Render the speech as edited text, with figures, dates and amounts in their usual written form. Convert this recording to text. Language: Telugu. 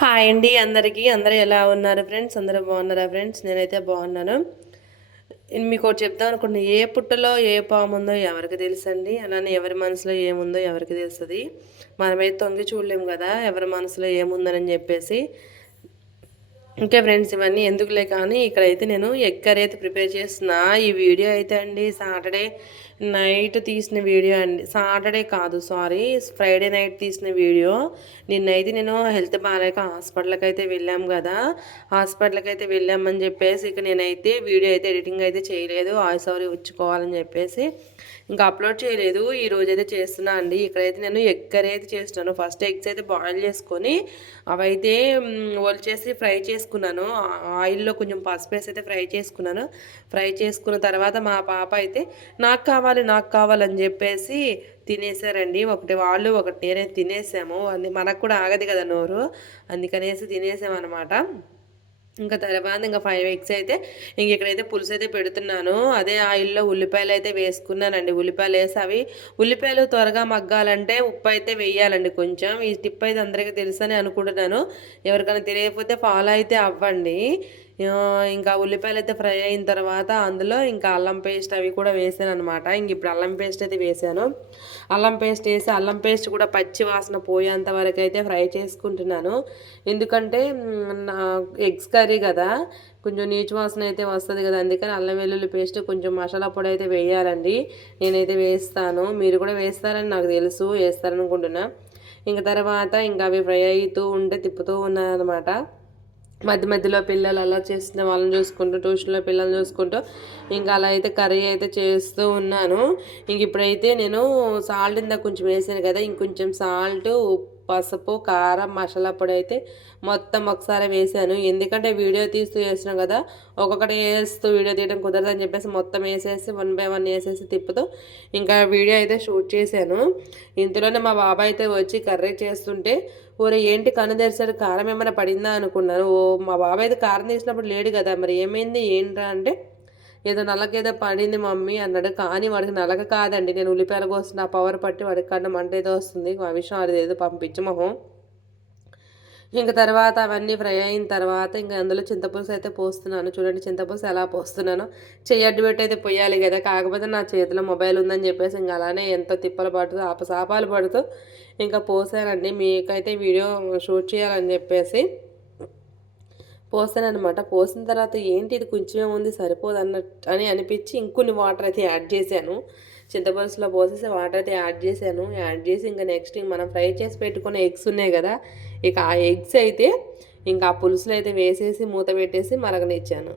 హాయ్ అండి అందరికీ. అందరూ ఎలా ఉన్నారు ఫ్రెండ్స్? అందరూ బాగున్నారా ఫ్రెండ్స్? నేనైతే బాగున్నాను. మీకు ఒకటి చెప్దాం అనుకుంటున్నా, ఏ పుట్టలో ఏ పాము ఉందో ఎవరికి తెలుసండి. అలానే ఎవరి మనసులో ఏముందో ఎవరికి తెలుస్తుంది. మనమైతే తొంగి చూడలేము కదా ఎవరి మనసులో ఏముందని చెప్పేసి. ఓకే ఫ్రెండ్స్, ఇవన్నీ ఎందుకులే కానీ ఇక్కడైతే నేను ఎగ్ కర్రీ అయితే ప్రిపేర్ చేస్తున్నా. ఈ వీడియో అయితే అండి సాటర్డే నైట్ తీసిన వీడియో అండి. సాటర్డే కాదు, సారీ, ఫ్రైడే నైట్ తీసిన వీడియో. నిన్నైతే నేను హెల్త్ బాగాలేక హాస్పిటల్కి అయితే వెళ్ళాం కదా, హాస్పిటల్కి అయితే వెళ్ళామని చెప్పేసి ఇక నేనైతే వీడియో అయితే ఎడిటింగ్ అయితే చేయలేదు, వాయిస్ ఓవర్ ఇచ్చుకోవాలని చెప్పేసి ఇంకా అప్లోడ్ చేయలేదు. ఈ రోజు అయితే చేస్తున్నా అండి. ఇక్కడైతే నేను ఎగ్ కర్రీ అయితే చేస్తున్నాను. ఫస్ట్ ఎగ్స్ అయితే బాయిల్ చేసుకొని అవైతే ఒలిచేసి ఫ్రై చేసుకున్నాను. ఆయిల్లో కొంచెం పసుపు వేసి అయితే ఫ్రై చేసుకున్నాను. ఫ్రై చేసుకున్న తర్వాత మా పాప అయితే నాకు కావాలని చెప్పేసి తినేసారండి. ఒకటి వాళ్ళు ఒకటి నేనే తినేసాము. మనకు కూడా ఆగదు కదా నోరు, అందుకనేసి తినేసామన్నమాట. ఇంకా తర్వాత ఇంకా 5 ఎగ్స్ అయితే ఇక్కడైతే పులుసు అయితే పెడుతున్నాను. అదే ఆయిల్లో ఉల్లిపాయలు అయితే వేసుకున్నానండి. ఉల్లిపాయలు వేసి అవి ఉల్లిపాయలు త్వరగా మగ్గాలంటే ఉప్పు అయితే వేయాలండి కొంచెం. ఈ టిప్ అయితే అందరికీ తెలుసని అనుకుంటున్నాను. ఎవరికైనా తెలియకపోతే ఫాలో అయితే అవ్వండి. ఇంకా ఉల్లిపాయలు అయితే ఫ్రై అయిన తర్వాత అందులో ఇంకా అల్లం పేస్ట్ అవి కూడా వేసాను అనమాట. ఇంక ఇప్పుడు అల్లం పేస్ట్ అయితే వేసాను. అల్లం పేస్ట్ వేసి అల్లం పేస్ట్ కూడా పచ్చి వాసన పోయేంత వరకు అయితే ఫ్రై చేసుకుంటున్నాను. ఎందుకంటే ఎగ్స్ కర్రీ కదా, కొంచెం నీచు వాసన అయితే వస్తుంది కదా, అందుకని అల్లం వెల్లుల్లి పేస్ట్ కొంచెం మసాలా పొడి అయితే వేయాలండి. నేనైతే వేస్తాను, మీరు కూడా వేస్తారని నాకు తెలుసు, వేస్తారనుకుంటున్నా. ఇంక తర్వాత ఇంకా అవి ఫ్రై అవుతూ ఉంటే తిప్పుతూ ఉన్నాను అనమాట. మధ్య మధ్యలో పిల్లలు అలా చేస్తున్న వాళ్ళని చూసుకుంటూ, ట్యూషన్లో పిల్లల్ని చూసుకుంటూ ఇంకా అలా అయితే కర్రీ అయితే చేస్తూ ఉన్నాను. ఇంక ఇప్పుడైతే నేను సాల్ట్ ఇందాక కొంచెం వేసాను కదా, ఇంకొంచెం సాల్ట్, పసుపు, కారం, మసాలా పొడి అయితే మొత్తం ఒకసారి వేసాను. ఎందుకంటే వీడియో తీస్తూ వేసినాం కదా, ఒక్కొక్కటి వేస్తూ వీడియో తీయడం కుదరదని చెప్పేసి మొత్తం వేసేసి 1 బై 1 వేసేసి తిప్పుతూ ఇంకా వీడియో అయితే షూట్ చేశాను. ఇంతలోనే మా బాబాయ్ అయితే వచ్చి కర్రీ చేస్తుంటే, ఊరే ఏంటి కన్ను తెరిసాడు, కారం ఏమైనా పడిందా అనుకున్నాను. మా బాబాయ్ అయితే కారం తీసినప్పుడు లేడు కదా, మరి ఏమైంది ఏంట్రా అంటే, ఏదో నల్లకేదో పడింది మమ్మీ అన్నాడు. కానీ వాడికి నలక కాదండి, నేను ఉల్లిపాయల కోసం నా పవర్ పట్టి వాడికి కన్నా మంట ఏదో వస్తుంది. ఆ విషయం అది ఏదో పంపించి మొహం. ఇంక తర్వాత అవన్నీ ఫ్రై అయిన తర్వాత ఇంకా అందులో చింతపులుసు అయితే పోస్తున్నాను. చూడండి చింతపులుసు ఎలా పోస్తున్నానో. చెయ్యి అడ్డు పెట్టి అయితే పొయ్యాలి కదా, కాకపోతే నా చేతిలో మొబైల్ ఉందని చెప్పేసి ఇంకా అలానే ఎంతో తిప్పలు పడుతూ ఆపసాపాలు పడుతూ ఇంకా పోసానండి. మీకైతే వీడియో షూట్ చేయాలని చెప్పేసి పోసానమాట. పోసిన తర్వాత ఏంటి ఇది కొంచెమే ఉంది సరిపోదు అని అనిపించి ఇంకొన్ని వాటర్ అయితే యాడ్ చేశాను. చింతపులుసులో పోసేసి వాటర్ అయితే యాడ్ చేశాను. యాడ్ చేసి ఇంకా నెక్స్ట్ మనం ఫ్రై చేసి పెట్టుకున్న ఎగ్స్ ఉన్నాయి కదా, ఇక ఆ ఎగ్స్ అయితే ఇంకా ఆ పులుసులో అయితే వేసేసి మూత పెట్టేసి మరగనిచ్చాను.